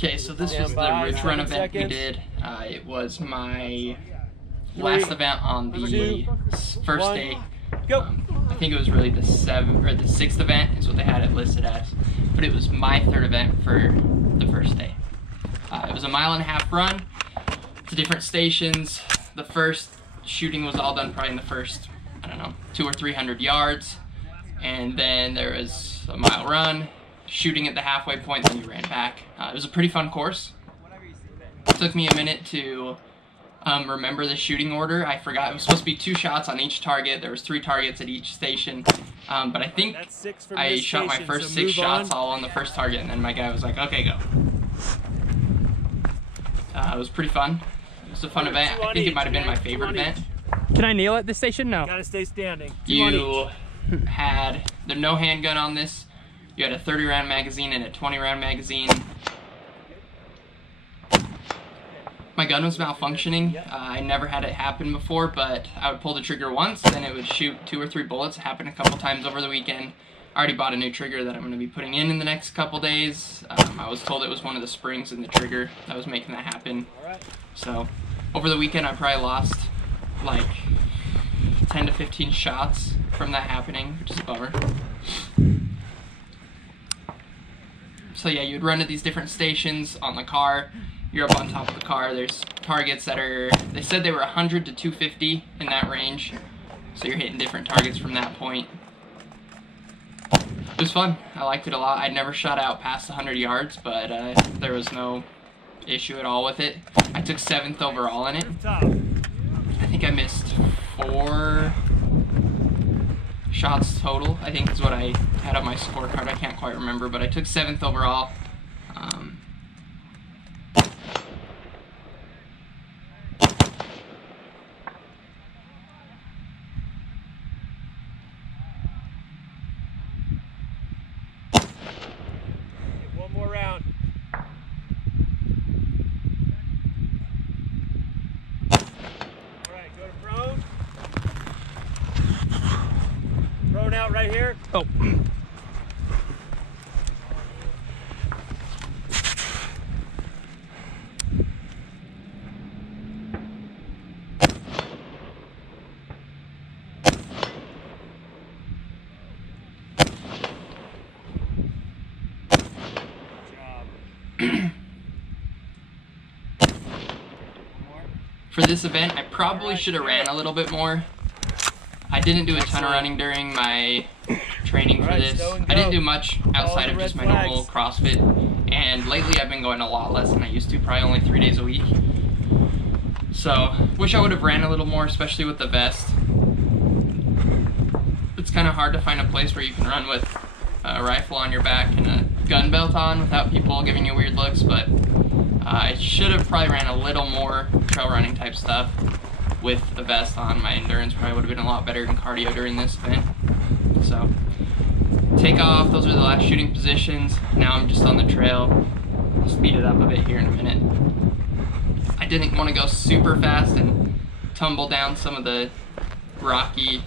Okay, so this was the ridge run event we did. It was my last event on the first day. I think it was really the sixth event is what they had it listed as, but it was my third event for the first day. It was a 1.5 mile run to different stations. The first shooting was all done probably in the first, I don't know, 200 or 300 yards, and then there was a mile run, shooting at the halfway point, then you ran back. It was a pretty fun course. It took me a minute to remember the shooting order. I forgot it was supposed to be 2 shots on each target. There was 3 targets at each station, but I think I shot my first 6 shots all on the first target, and then my guy was like, okay, go. It was pretty fun. It was a fun event. I think it might have been my favorite event. Can I kneel at this station? No. Gotta stay standing. You had no handgun on this. You had a 30-round magazine and a 20-round magazine. My gun was malfunctioning. I never had it happen before, but I would pull the trigger once, then it would shoot 2 or 3 bullets. It happened a couple times over the weekend. I already bought a new trigger that I'm going to be putting in the next couple days. I was told it was one of the springs in the trigger that was making that happen. So over the weekend I probably lost like 10 to 15 shots from that happening, which is a bummer. So yeah, you'd run to these different stations on the car. You're up on top of the car. There's targets that are, they said they were 100 to 250 in that range. So you're hitting different targets from that point. It was fun. I liked it a lot. I'd never shot out past 100 yards, but there was no issue at all with it. I took 7th overall in it. I think I missed 4 shots total, I think is what I had on my scorecard. I can't quite remember, but I took 7th overall. One more round. All right, go to prone. Prone out right here. Oh. For this event, I probably should have ran a little bit more. I didn't do a ton of running during my training for this. I didn't do much outside of just my normal CrossFit, and lately I've been going a lot less than I used to, probably only 3 days a week. So, wish I would have ran a little more, especially with the vest. It's kind of hard to find a place where you can run with a rifle on your back and a gun belt on without people giving you weird looks, but I should have probably ran a little more trail running type stuff with the vest on. My endurance probably would have been a lot better in cardio during this event. So, take off, those are the last shooting positions. Now I'm just on the trail. I'll speed it up a bit here in a minute. I didn't want to go super fast and tumble down some of the rocky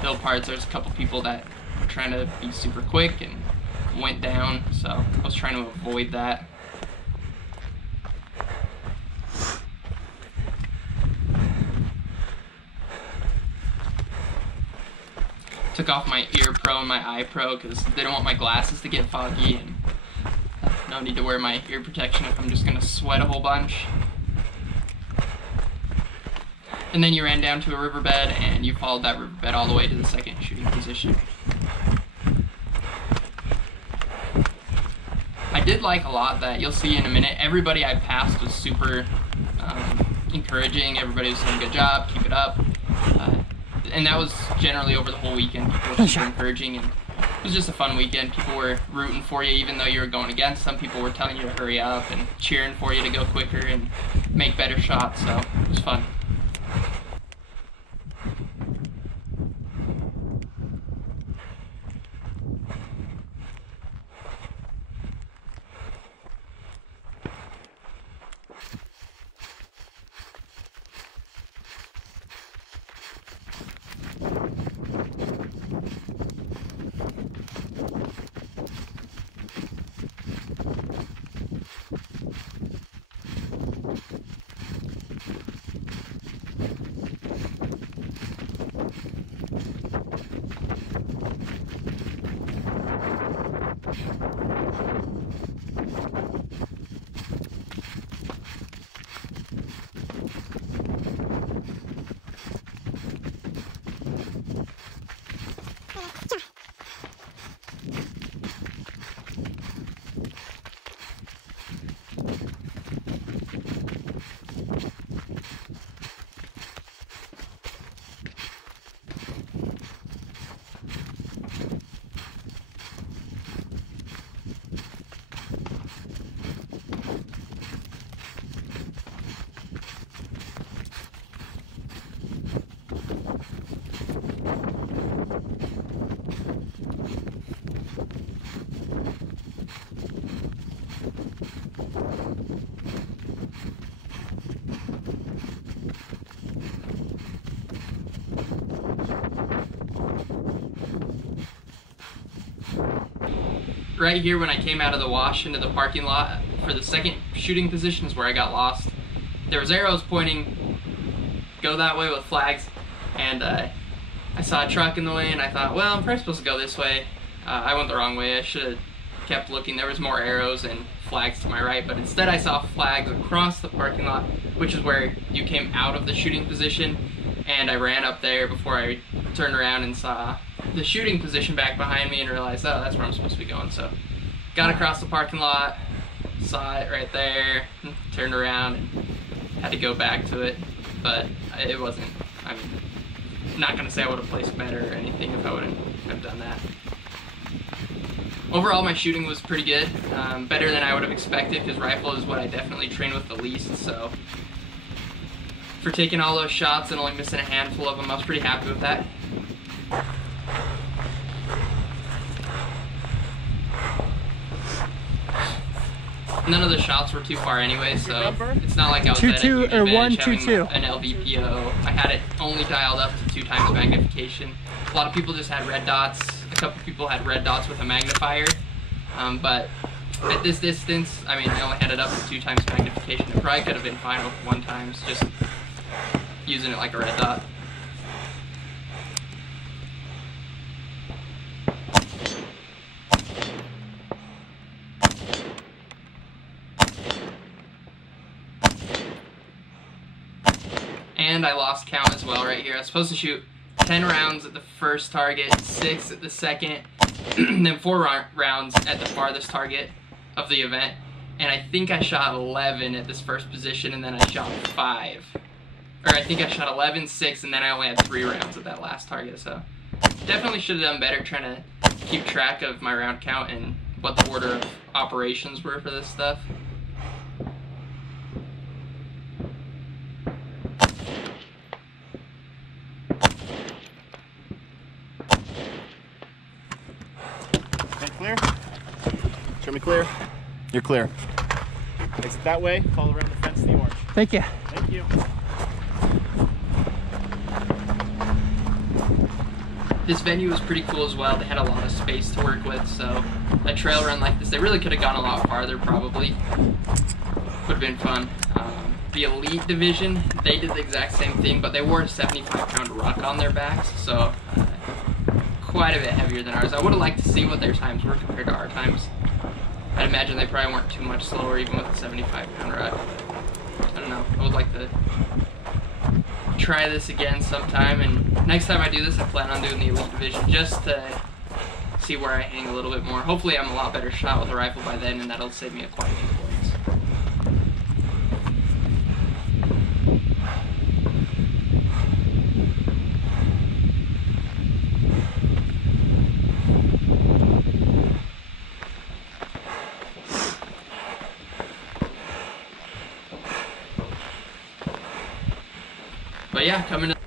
hill parts. There's a couple people that were trying to be super quick and went down, so I was trying to avoid that. Took off my ear pro and my eye pro because they don't want my glasses to get foggy, and no need to wear my ear protection if I'm just going to sweat a whole bunch. And then you ran down to a riverbed and you followed that riverbed all the way to the second shooting position. I did like a lot that you'll see in a minute. Everybody I passed was super encouraging. Everybody was saying good job, keep it up. And that was generally over the whole weekend. People were super encouraging, and it was just a fun weekend. People were rooting for you even though you were going against. Some people were telling you to hurry up and cheering for you to go quicker and make better shots, so it was fun. Right here when I came out of the wash into the parking lot for the second shooting position is where I got lost. There was arrows pointing, go that way with flags, and I saw a truck in the way and I thought, well, I'm probably supposed to go this way. I went the wrong way. I should have kept looking. There was more arrows and flags to my right, but instead I saw flags across the parking lot, which is where you came out of the shooting position, and I ran up there before I turned around and saw the shooting position back behind me and realized, oh, that's where I'm supposed to be going. So got across the parking lot, saw it right there, turned around and had to go back to it, but it wasn't, I'm not going to say I would have placed better or anything if I wouldn't have done that. Overall, my shooting was pretty good, better than I would have expected, because rifle is what I definitely train with the least, so for taking all those shots and only missing a handful of them, I was pretty happy with that. None of the shots were too far anyway, so it's not like I was at a huge advantage having an LVPO. I had it only dialed up to 2 times magnification. A lot of people just had red dots. A couple people had red dots with a magnifier, but at this distance, I mean, I only had it up to 2 times magnification. It probably could have been fine with 1 times, just using it like a red dot. And I lost count as well right here. I was supposed to shoot 10 rounds at the first target, 6 at the second, and then 4 rounds at the farthest target of the event. And I think I shot 11 at this first position, and then I shot 5. Or I think I shot 11, 6, and then I only had 3 rounds at that last target. So definitely should have done better trying to keep track of my round count and what the order of operations were for this stuff. Clear? Show me clear. You're clear. Exit that way, follow around the fence to the orange. Thank you. Thank you. This venue was pretty cool as well. They had a lot of space to work with, so a trail run like this, they really could have gone a lot farther probably. Would have been fun. The elite division, they did the exact same thing, but they wore a 75-pound ruck on their backs, so quite a bit heavier than ours. I would have liked to see what their times were compared to our times. I'd imagine they probably weren't too much slower even with a 75-pound ruck. I don't know. I would like to try this again sometime, and next time I do this I plan on doing the elite division just to see where I hang a little bit more. Hopefully I'm a lot better shot with a rifle by then, and that'll save me quite a few points. But yeah, coming up.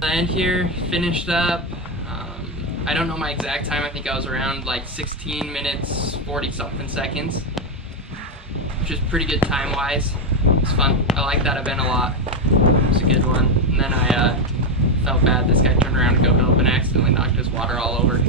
The end here, finished up. I don't know my exact time. I think I was around like 16 minutes, 40 something seconds, which is pretty good time wise. It's fun. I like that event a lot. It was a good one. And then I felt bad. This guy turned around to go help and accidentally knocked his water all over.